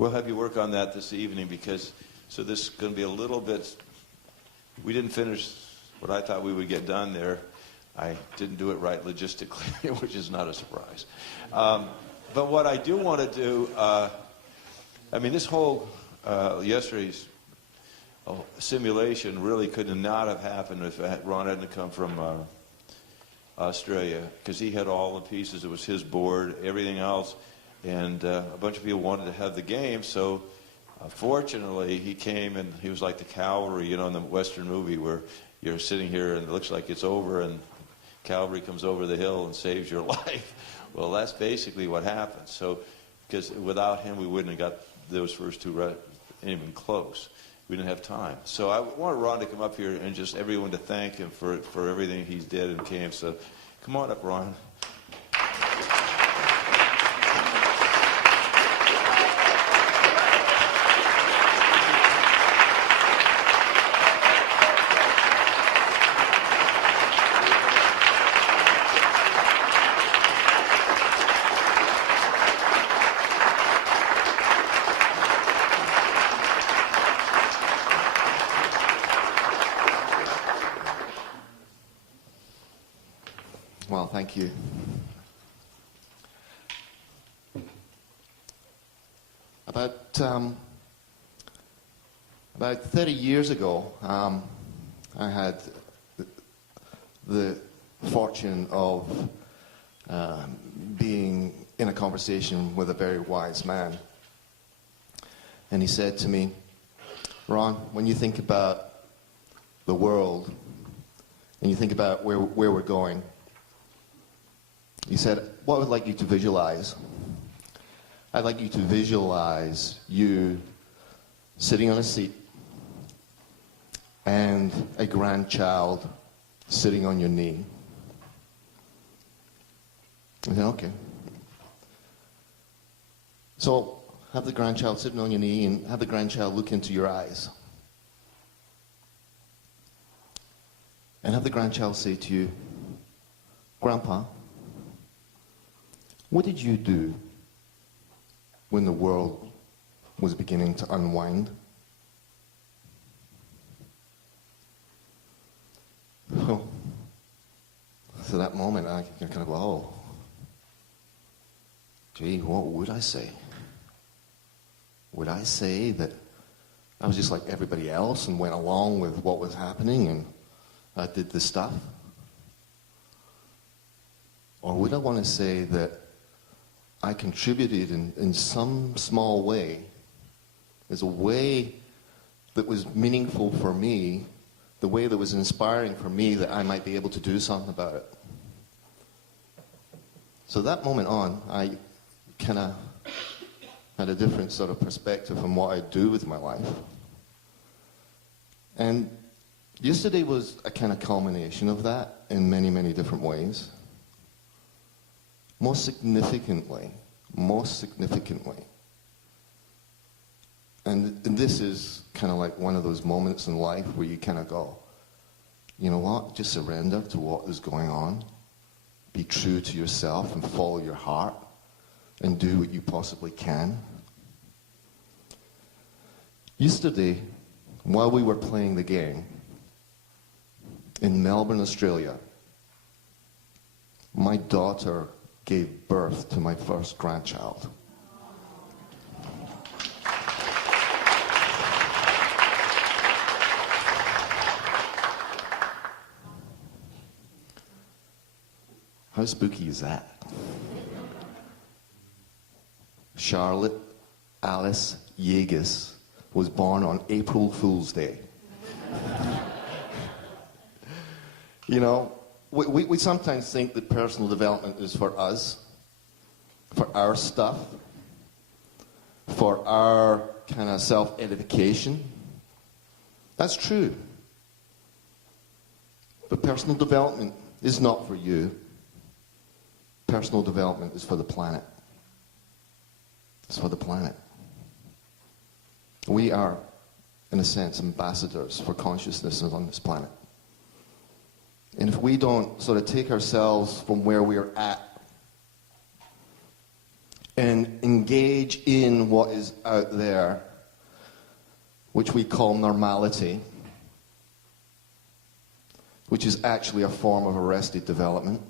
We'll have you work on that this evening because, so this is going to be a little bit, we didn't finish what I thought we would get done there. I didn't do it right logistically, which is not a surprise. But what I do want to do, I mean, this whole, yesterday's simulation really could not have happened if Ron hadn't come from Australia, because he had all the pieces. It was his board, everything else, and a bunch of people wanted to have the game. So fortunately, he came, and he was like the cavalry, you know, in the Western movie where you're sitting here and it looks like it's over, and cavalry comes over the hill and saves your life. Well, that's basically what happened. So, because without him, we wouldn't have got those first two even close. We didn't have time. So I want Ron to come up here and just everyone to thank him for everything he did and came. So come on up, Ron. Well, thank you. About 30 years ago, I had the fortune of being in a conversation with a very wise man. And he said to me, Ron, when you think about the world and you think about where we're going, he said, what I would like you to visualize? I'd like you to visualize you sitting on a seat and a grandchild sitting on your knee. I said, okay. So have the grandchild sitting on your knee and have the grandchild look into your eyes. And have the grandchild say to you, Grandpa, what did you do when the world was beginning to unwind? Oh. So that moment, I kind of go, oh, gee, what would I say? Would I say that I was just like everybody else and went along with what was happening and I did this stuff? Or would I want to say that I contributed in some small way, as a way that was meaningful for me, the way that was inspiring for me, that I might be able to do something about it? So that moment on, I kind of had a different sort of perspective on what I do with my life. And yesterday was a kind of culmination of that in many, many different ways. Most significantly, and this is kind of like one of those moments in life where you kind of go, you know what, just surrender to what is going on, be true to yourself and follow your heart and do what you possibly can. Yesterday, while we were playing the game in Melbourne, Australia, my daughter gave birth to my first grandchild. How spooky is that? Charlotte Alice Yeagus was born on April Fool's Day. You know, we sometimes think that personal development is for us, for our stuff, for our kind of self-edification. That's true. But personal development is not for you. Personal development is for the planet. It's for the planet. We are, in a sense, ambassadors for consciousness on this planet. And if we don't sort of take ourselves from where we are at and engage in what is out there, which we call normality, which is actually a form of arrested development.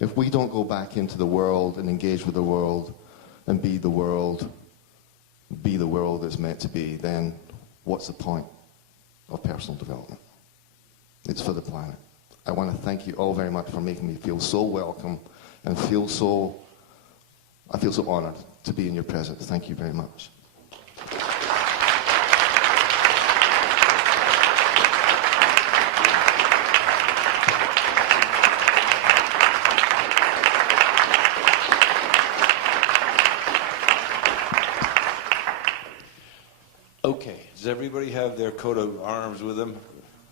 If we don't go back into the world and engage with the world and be the world that's meant to be, then what's the point of personal development? It's for the planet. I want to thank you all very much for making me feel so welcome and I feel so honored to be in your presence. Thank you very much. Okay, does everybody have their coat of arms with them?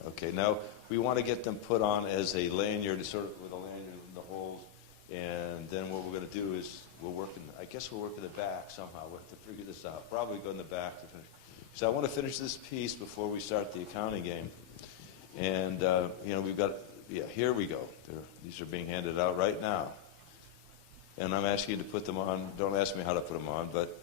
Okay, now we want to get them put on as a lanyard, sort of with a lanyard in the holes, and then what we're going to do is we'll work in the back somehow. We'll have to figure this out. Probably go in the back to finish. So I want to finish this piece before we start the accounting game. And, we've got, here we go. These are being handed out right now. And I'm asking you to put them on. Don't ask me how to put them on, but...